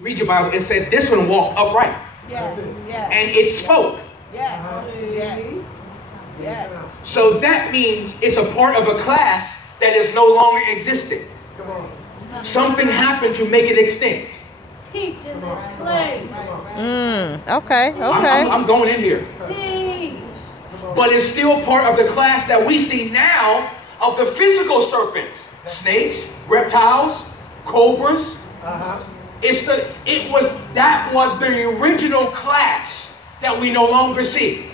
Read your Bible, it said this one walked upright. Yeah. Yeah. And it spoke. Yeah. Yeah. Yeah. So that means it's a part of a class that is no longer existing. Something happened to make it extinct. Teach in this place. Okay. I'm going in here. Teach. But it's still part of the class that we see now of the physical serpents. Snakes, reptiles, cobras. That was the original class that we no longer see.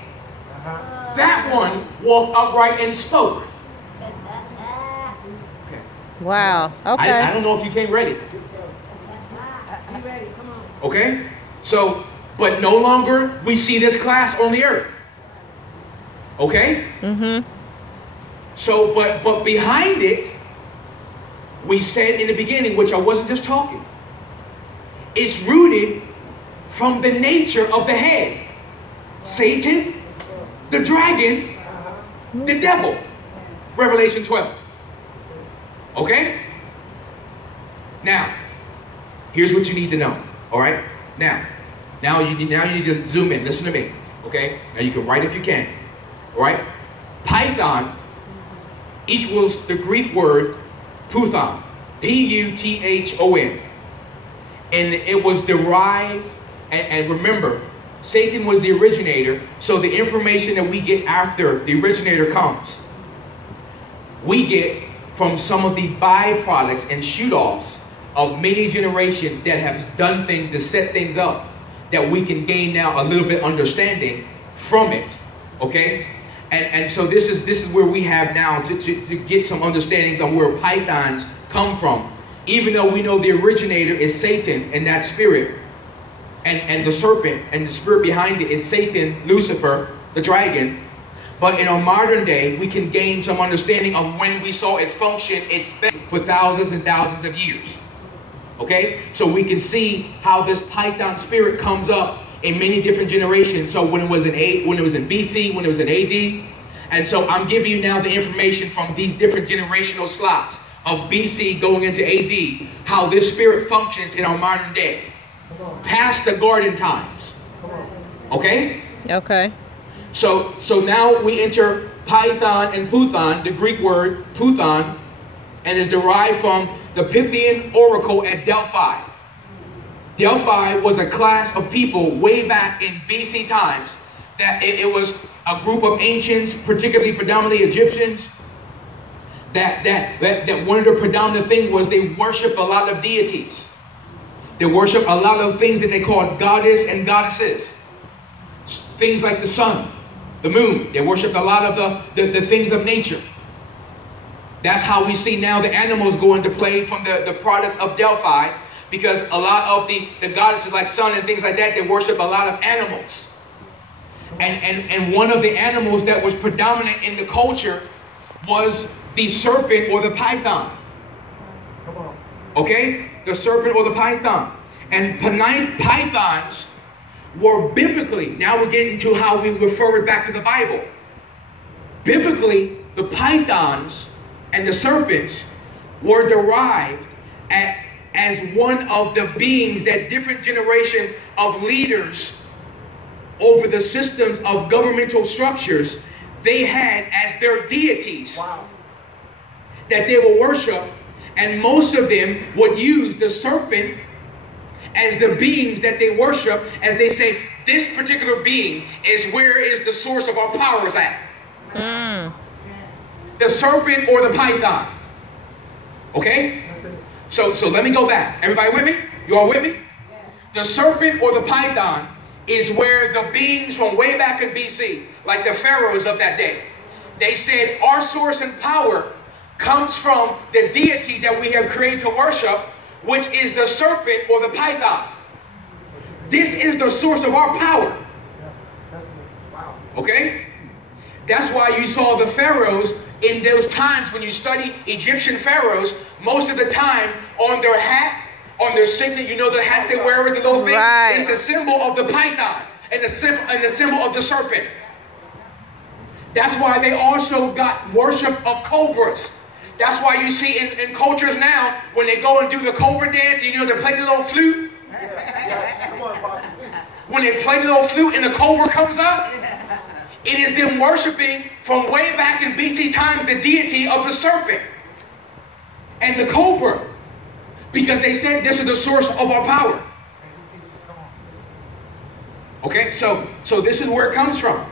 That one walked upright and spoke. Okay. Wow. Okay. I don't know if you came ready. Ready? Come on. Okay? So, but no longer we see this class on the earth. Okay? So, but behind it, we said in the beginning, which I wasn't just talking, it's rooted from the nature of the head. Satan, the dragon, the devil. Revelation 12. Okay? Now, here's what you need to know. All right? Now you need to zoom in. Listen to me. Okay? Now you can write if you can. All right? Python equals the Greek word Puthon. Puthon. And it was derived, and remember, Satan was the originator, so the information that we get after the originator comes, we get from some of the byproducts and shoot-offs of many generations that have done things to set things up, that we can gain now a little bit understanding from it. Okay? And so this is where we have now to get some understandings on where pythons come from. Even though we know the originator is Satan and that spirit, and the serpent, and the spirit behind it is Satan, Lucifer, the dragon. But in our modern day, we can gain some understanding of when we saw it function its best for thousands and thousands of years. Okay? So we can see how this python spirit comes up in many different generations. So when it was in BC, when it was in AD. And so I'm giving you now the information from these different generational slots of BC going into AD, how this spirit functions in our modern day. Past the garden times. Okay? Okay. So now we enter Python and Puthon, the Greek word Puthon, and is derived from the Pythian oracle at Delphi. Delphi was a class of people way back in BC times, that it was a group of ancients, predominantly Egyptians, that one of the predominant things was they worship a lot of deities. They worship a lot of things that they called goddess and goddesses. Things like the sun, the moon. They worship a lot of the things of nature. That's how we see now the animals go into play from the products of Delphi, because a lot of the goddesses like sun and things like that, they worship a lot of animals. And one of the animals that was predominant in the culture was the serpent or the python. Okay? The serpent or the python. And pythons were biblically, now we're getting to how we refer it back to the Bible. Biblically, the pythons and the serpents were derived as one of the beings that different generation of leaders over the systems of governmental structures, they had as their deities. Wow. That they will worship, and most of them would use the serpent as the beings that they worship, as they say, this particular being is where is the source of our powers at. The serpent or the python. Okay? So let me go back. Everybody with me? You all with me? The serpent or the python is where the beings from way back in BC, like the pharaohs of that day, they said our source and power comes from the deity that we have created to worship, which is the serpent or the python. This is the source of our power. Okay? That's why you saw the pharaohs in those times when you study Egyptian pharaohs, most of the time on their hat, on their signet, you know the hats they wear with the little thing? Right. It's the symbol of the python and the symbol of the serpent. That's why they also got worship of cobras. That's why you see in cultures now, when they go and do the cobra dance, you know, they play the little flute. when they play the little flute and the cobra comes up, it is them worshiping from way back in BC times the deity of the serpent and the cobra, because they said this is the source of our power. Okay, so this is where it comes from.